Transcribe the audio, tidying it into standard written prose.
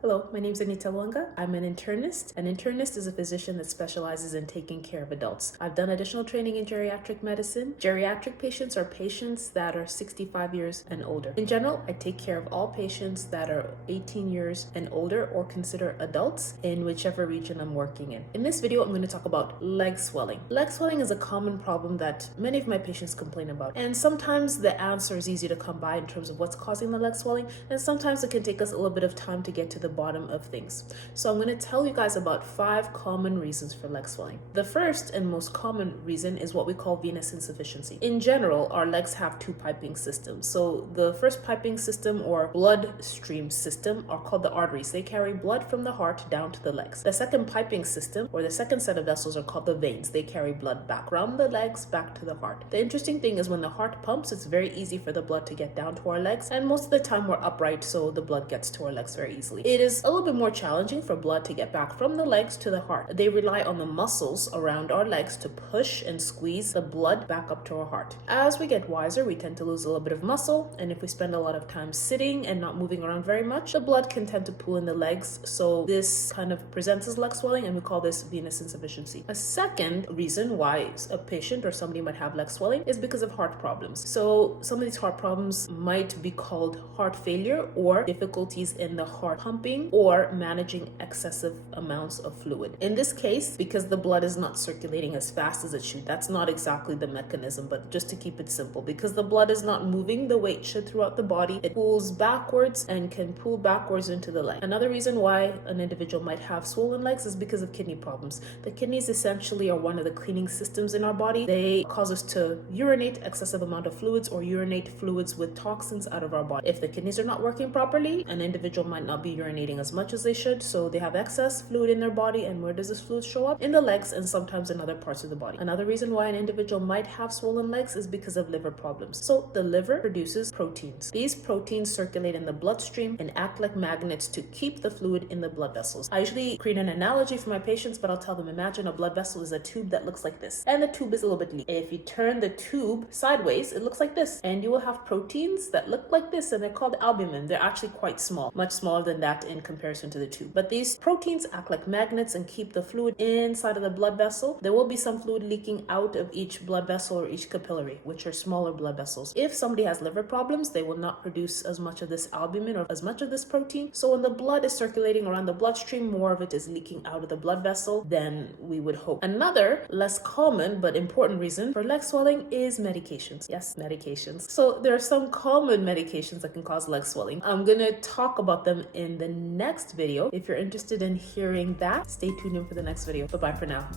Hello, my name is Anita Luanga. I'm an internist. An internist is a physician that specializes in taking care of adults. I've done additional training in geriatric medicine. Geriatric patients are patients that are 65 years and older. In general, I take care of all patients that are 18 years and older or consider adults in whichever region I'm working in. In this video, I'm going to talk about leg swelling. Leg swelling is a common problem that many of my patients complain about. And sometimes the answer is easy to come by in terms of what's causing the leg swelling. And sometimes it can take us a little bit of time to get to the bottom of things. So I'm going to tell you guys about 5 common reasons for leg swelling. The first and most common reason is what we call venous insufficiency. In general, our legs have 2 piping systems. So the first piping system or bloodstream system are called the arteries. They carry blood from the heart down to the legs. The second piping system or the second set of vessels are called the veins. They carry blood back from the legs back to the heart. The interesting thing is when the heart pumps, it's very easy for the blood to get down to our legs, and most of the time we're upright, so the blood gets to our legs very easily. It is a little bit more challenging for blood to get back from the legs to the heart. They rely on the muscles around our legs to push and squeeze the blood back up to our heart. As we get wiser, we tend to lose a little bit of muscle, and if we spend a lot of time sitting and not moving around very much, the blood can tend to pool in the legs, so this kind of presents as leg swelling, and we call this venous insufficiency. A second reason why a patient or somebody might have leg swelling is because of heart problems. So some of these heart problems might be called heart failure or difficulties in the heart pumping or managing excessive amounts of fluid. In this case, because the blood is not circulating as fast as it should, that's not exactly the mechanism, but just to keep it simple, because the blood is not moving the way it should throughout the body, it pulls backwards and can pull backwards into the leg. Another reason why an individual might have swollen legs is because of kidney problems. The kidneys essentially are one of the cleaning systems in our body. They cause us to urinate excessive amount of fluids or urinate fluids with toxins out of our body. If the kidneys are not working properly, an individual might not be urinating as much as they should, so they have excess fluid in their body. And where does this fluid show up? In the legs and sometimes in other parts of the body. Another reason why an individual might have swollen legs is because of liver problems. So the liver produces proteins. These proteins circulate in the bloodstream and act like magnets to keep the fluid in the blood vessels. I usually create an analogy for my patients, but I'll tell them, imagine a blood vessel is a tube that looks like this, and the tube is a little bit leaky. If you turn the tube sideways, it looks like this, and you will have proteins that look like this, and they're called albumin. They're actually quite small, much smaller than that in comparison to the tube. But these proteins act like magnets and keep the fluid inside of the blood vessel. There will be some fluid leaking out of each blood vessel or each capillary, which are smaller blood vessels. If somebody has liver problems, they will not produce as much of this albumin or as much of this protein. So when the blood is circulating around the bloodstream, more of it is leaking out of the blood vessel than we would hope. Another less common but important reason for leg swelling is medications. Yes, medications. So there are some common medications that can cause leg swelling. I'm going to talk about them in the next video. If you're interested in hearing that, stay tuned in for the next video. Bye-bye for now.